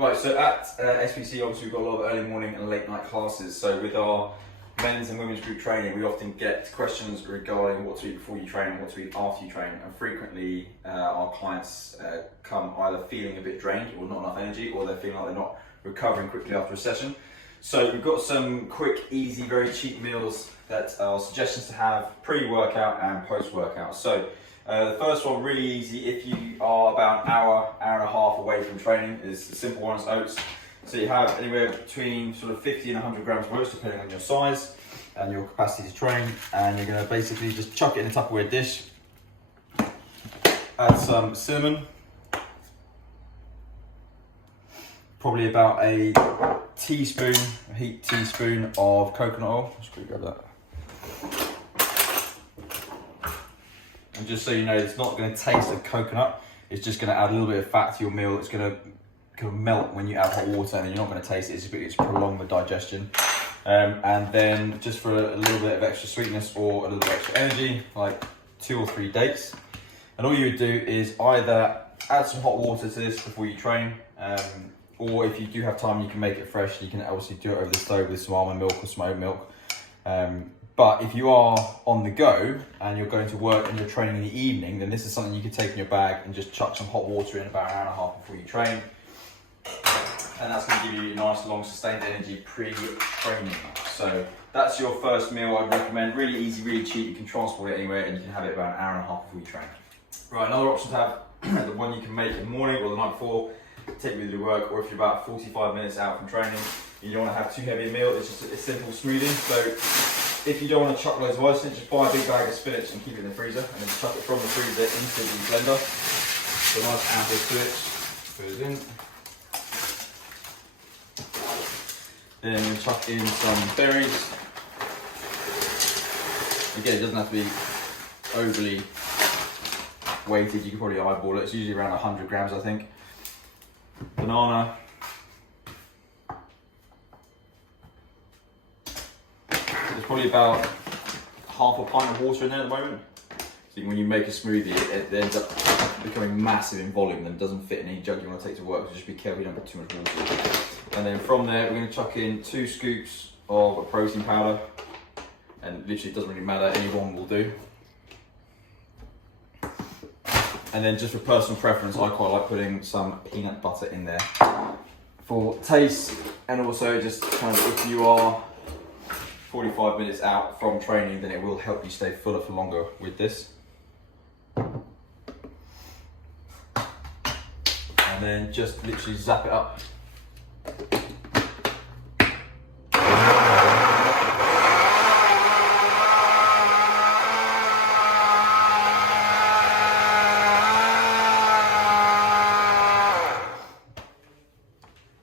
Right, so at SPC, obviously we've got a lot of early morning and late night classes. So with our men's and women's group training, we often get questions regarding what to eat before you train and what to eat after you train. And frequently our clients come either feeling a bit drained or not enough energy, or they're feeling like they're not recovering quickly after a session. So we've got some quick, easy, very cheap meals that are suggestions to have pre-workout and post-workout. So the first one, really easy, if you are about an hour and a half away from training, is the simple one, is oats. So you have anywhere between sort of 50 and 100 grams of oats, depending on your size and your capacity to train. And you're gonna basically just chuck it in a Tupperware dish, add some cinnamon, probably about a heat teaspoon of coconut oil. Just quickly grab that. And just so you know, it's not going to taste of coconut. It's just going to add a little bit of fat to your meal. It's going to kind of melt when you add hot water, and you're not going to taste it. It's prolong the digestion. And then just for a little bit of extra sweetness or a little bit of extra energy, like 2 or 3 dates. And all you would do is either add some hot water to this before you train, or if you do have time, you can make it fresh. You can obviously do it over the stove with some almond milk or some oat milk. But if you are on the go and you're going to work and you're training in the evening, then this is something you can take in your bag and just chuck some hot water in about an hour and a half before you train. And that's going to give you nice, long, sustained energy pre-training. So that's your first meal I'd recommend. Really easy, really cheap. You can transport it anywhere and you can have it about an hour and a half before you train. Right, another option to have, the one you can make in the morning or the night before, take with you to work, or if you're about 45 minutes out from training, you don't want to have too heavy a meal, it's just a simple smoothie. So if you don't want to chuck loads of ice in, just buy a big bag of spinach and keep it in the freezer, and then chuck it from the freezer into the blender. So nice ample spinach, put it in. Then chuck in some berries. Again, it doesn't have to be overly weighted, you can probably eyeball it. It's usually around 100 grams, I think. Banana. There's probably about half a pint of water in there at the moment. So when you make a smoothie, it ends up becoming massive in volume and doesn't fit in any jug you want to take to work. So just be careful you don't put too much water. And then from there, we're going to chuck in 2 scoops of a protein powder. And literally, it doesn't really matter, any one will do. And then just for personal preference, I quite like putting some peanut butter in there for taste, and also just kind of, if you are 45 minutes out from training, then it will help you stay fuller for longer with this. And then just literally zap it up.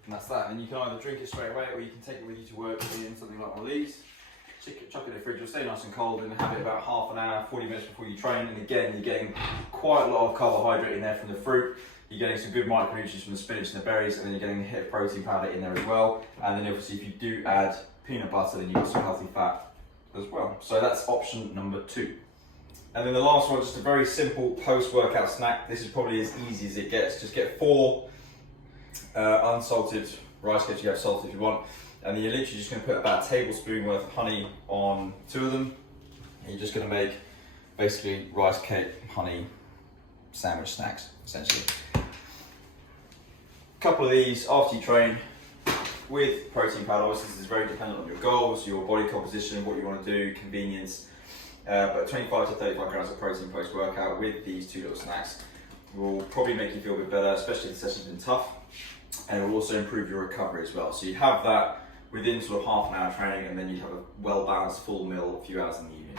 And that's that. And you can either drink it straight away, or you can take it with you to work in something like one of these. Chuck it in the fridge, it'll stay nice and cold, and have it about half an hour, 40 minutes before you train. And again, you're getting quite a lot of carbohydrate in there from the fruit. You're getting some good micronutrients from the spinach and the berries, and then you're getting a hit of protein powder in there as well. And then obviously if you do add peanut butter, then you've got some healthy fat as well. So that's option number 2. And then the last one, just a very simple post-workout snack. This is probably as easy as it gets. Just get 4 unsalted rice cakes. You have salted if you want. And then you're literally just going to put about a tablespoon worth of honey on 2 of them. And you're just going to make basically rice cake, honey, sandwich snacks, essentially. A couple of these after you train with protein powder. Obviously, this is very dependent on your goals, your body composition, what you want to do, convenience. But 25 to 35 grams of protein post-workout with these 2 little snacks will probably make you feel a bit better, especially if the session's been tough. And it will also improve your recovery as well. So you have that within sort of half an hour training, and then you have a well-balanced full meal a few hours in the evening.